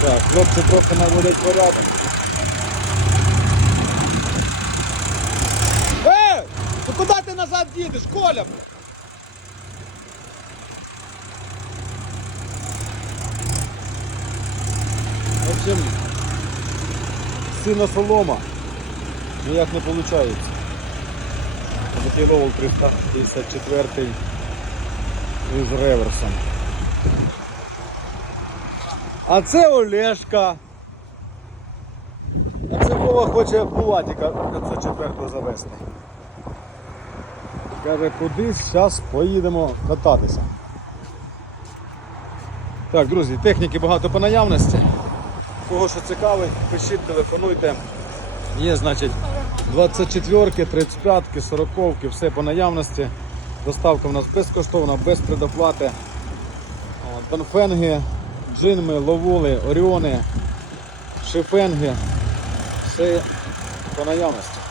Так, хлопці трохи наводять порядок. Ей! Ну куди ти назад їдеш, Коля? В общем, сина солома. Ніяк не виходить. Такий 354 із реверсом. А це Олешка. А це Вова хоче Булатіка 504 завести. Каже, кудись зараз поїдемо кататися. Так, друзі, техніки багато по наявності. Кого що цікавить, пишіть, телефонуйте. Є, значить, 24-ки, 35-ки, 40-ки, все по наявності. Доставка в нас безкоштовна, без предоплати. Донфенги, джинми, ловули, оріони, шипенги. Все по наявності.